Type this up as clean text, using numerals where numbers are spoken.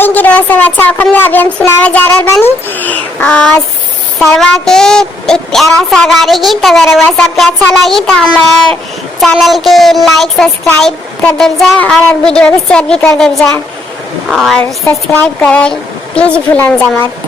हैं कि रोज सब अच्छा होखम। अभी हम सुनावे जा रहे बानी और सरवा के एक प्यारा सा गाड़ी गीत। अगर वह सबके अच्छा लगी तो हमारे चैनल के लाइक सब्सक्राइब कर देव जा और वीडियो को शेयर भी कर देव जा और सब्सक्राइब कर प्लीज भूलन जा मत।